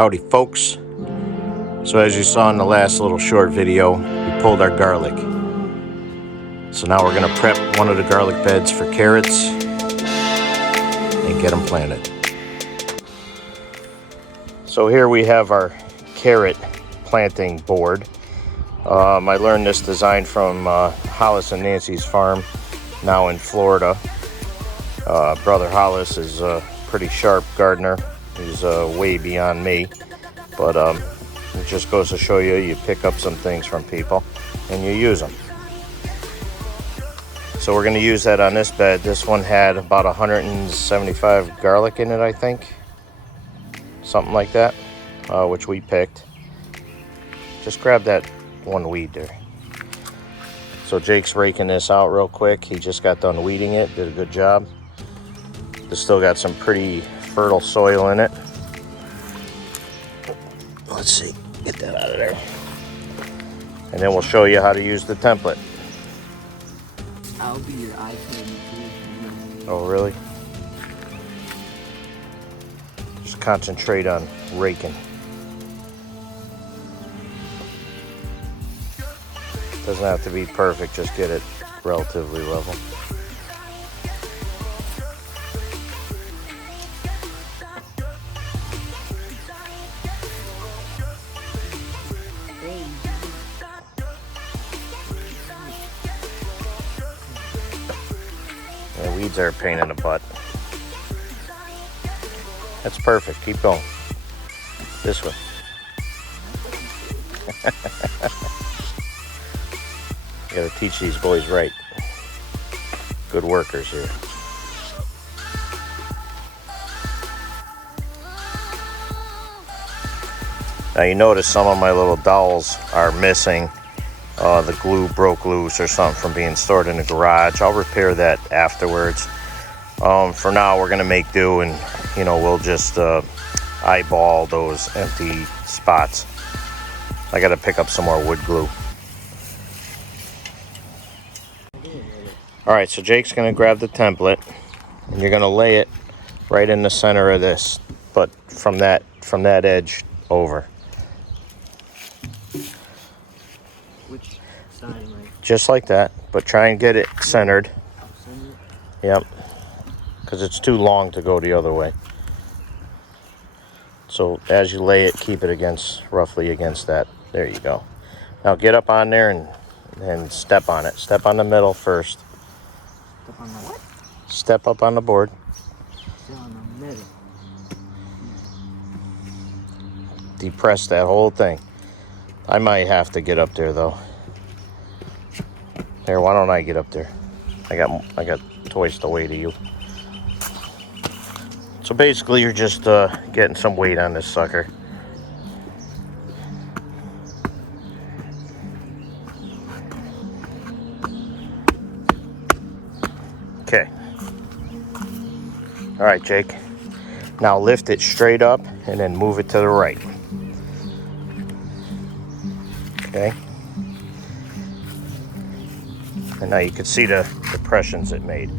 Howdy folks. So as you saw in the last little short video, we pulled our garlic. So now we're going to prep one of the garlic beds for carrots and get them planted. So here we have our carrot planting board. I learned this design from Hollis and Nancy's farm, now in Florida. Brother Hollis is a pretty sharp gardener. He's way beyond me, but it just goes to show you, you pick up some things from people and you use them. So we're going to use that on this bed. This one had about 175 garlic in it, I think, something like that, which we picked. Just grab that one weed there. So Jake's raking this out real quick. He just got done weeding it, did a good job. It's still got some pretty fertile soil in it. Let's see, get that out of there. And then we'll show you how to use the template. I'll be your iPad. Oh, really? Just concentrate on raking. Doesn't have to be perfect, just get it relatively level. Yeah, weeds are a pain in the butt. That's perfect, keep going. This way. You gotta teach these boys right. Good workers here. Now you notice some of my little dowels are missing. The glue broke loose or something from being stored in the garage. I'll repair that afterwards. For now, we're gonna make do, and we'll just eyeball those empty spots. I gotta pick up some more wood glue. All right, so Jake's gonna grab the template, and you're gonna lay it right in the center of this, but from that edge over. Which side, like? Just like that, but try and get it centered. Yep, because it's too long to go the other way. So as you lay it, keep it roughly against that. There you go. Now get up on there and step on it. Step on the middle first. Step on the what? Step up on the board. Step on the middle. Depress that whole thing. I might have to get up there though. Here, why don't I get up there? I got twice the weight of you. So basically you're just getting some weight on this sucker. Okay. All right, Jake. Now lift it straight up and then move it to the right. Okay. And now you can see the depressions it made.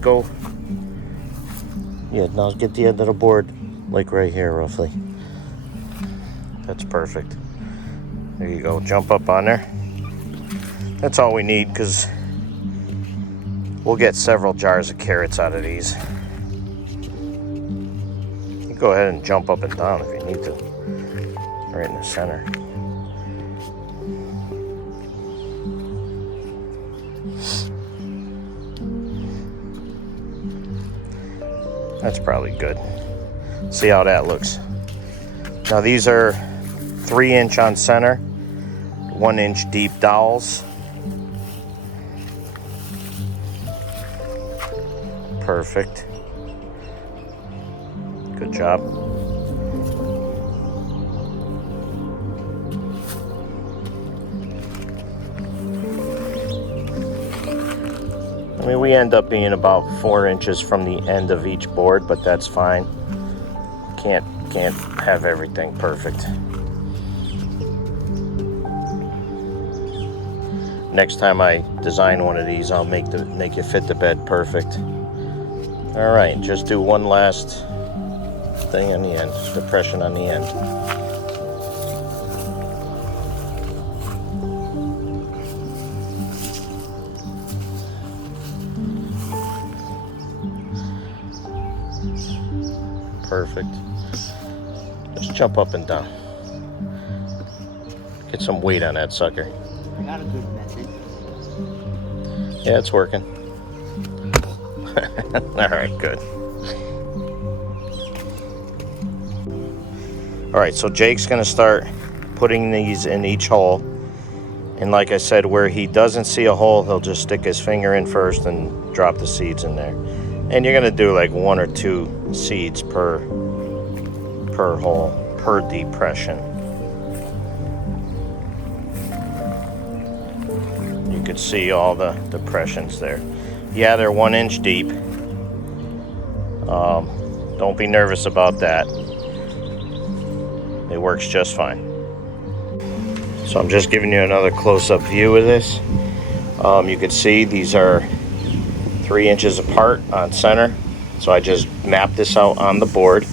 Go. Yeah, now get the end of the board, like right here, roughly. That's perfect. There you go. Jump up on there. That's all we need, because we'll get several jars of carrots out of these. You can go ahead and jump up and down if you need to. Right in the center. That's probably good. See how that looks. Now these are 3-inch on center, 1-inch deep dowels. Perfect. Good job. I mean, we end up being about 4 inches from the end of each board, but that's fine. Can't have everything perfect. Next time I design one of these, I'll make it fit the bed perfect. All right, just do one last thing on the end, depression on the end. Perfect. Just jump up and down. Get some weight on that sucker. I got a good method. Yeah, it's working. All right, good. All right, so Jake's gonna start putting these in each hole. And like I said, where he doesn't see a hole, he'll just stick his finger in first and drop the seeds in there. And you're gonna do like 1 or 2 seeds per hole, per depression. You could see all the depressions there. Yeah, they're 1 inch deep. Don't be nervous about that. It works just fine. So I'm just giving you another close-up view of this. You can see these are 3 inches apart on center. So I just mapped this out on the board.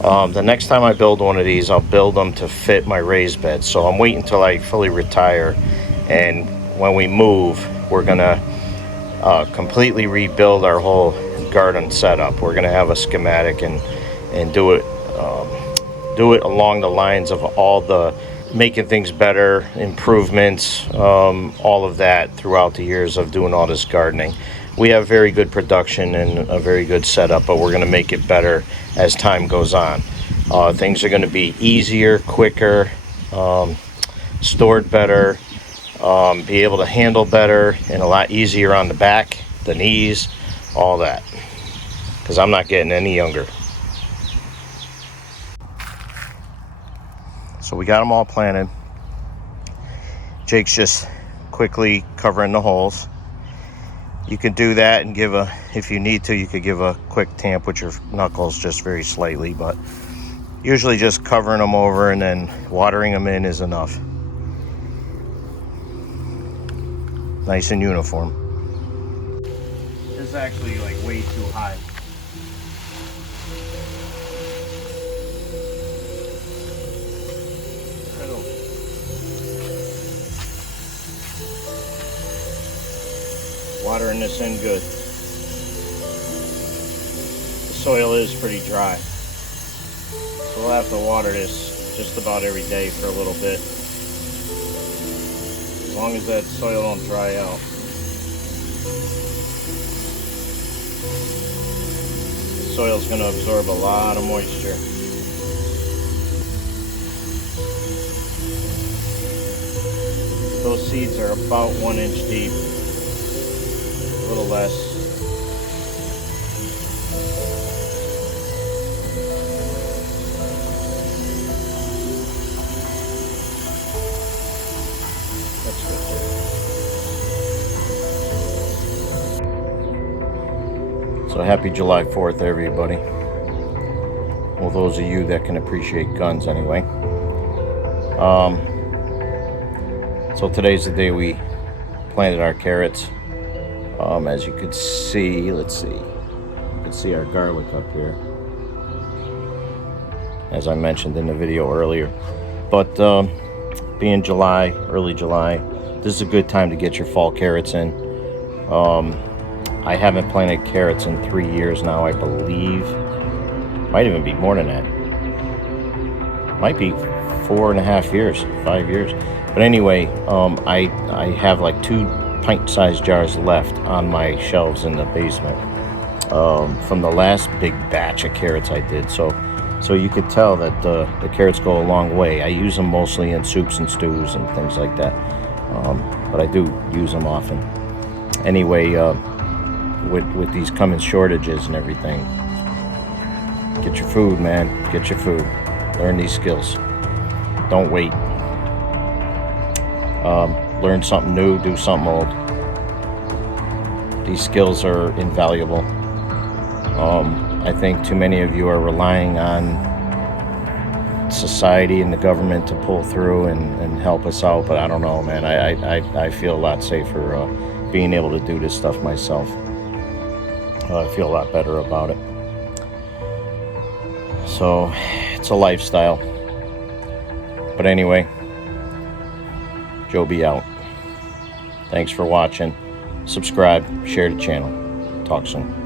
The next time I build one of these, I'll build them to fit my raised bed. So I'm waiting until I fully retire, and when we move, we're gonna completely rebuild our whole garden setup. We're gonna have a schematic and do it along the lines of all the making things better, improvements, all of that throughout the years of doing all this gardening. We have very good production and a very good setup, but we're going to make it better as time goes on. Things are going to be easier, quicker, stored better, be able to handle better, and a lot easier on the back, the knees, all that, because I'm not getting any younger. So we got them all planted. Jake's just quickly covering the holes. You can do that and if you need to, you could give a quick tamp with your knuckles, just very slightly, but usually just covering them over and then watering them in is enough. Nice and uniform. This is actually like way too high. Watering this in good. The soil is pretty dry, so we'll have to water this just about every day for a little bit, as long as that soil don't dry out. The soil's going to absorb a lot of moisture. Those seeds are about 1 inch deep. A little less. That's good. So happy July 4th, everybody. Well, those of you that can appreciate guns anyway. So today's the day we planted our carrots. As you can see, let's see. You can see our garlic up here, as I mentioned in the video earlier. But being July, early July, this is a good time to get your fall carrots in. I haven't planted carrots in 3 years now, I believe. Might even be more than that. Might be 4.5 years, 5 years. But anyway, I have like 2 pint-sized jars left on my shelves in the basement from the last big batch of carrots I did. So you could tell that the carrots go a long way. I use them mostly in soups and stews and things like that, but I do use them often. Anyway, with these coming shortages and everything, get your food, man. Get your food. Learn these skills. Don't wait. Learn something new, do something old. These skills are invaluable. I think too many of you are relying on society and the government to pull through and help us out, but I don't know, man. I feel a lot safer being able to do this stuff myself. I feel a lot better about it. So it's a lifestyle. But anyway, Joe B out. Thanks for watching. Subscribe, share the channel. Talk soon.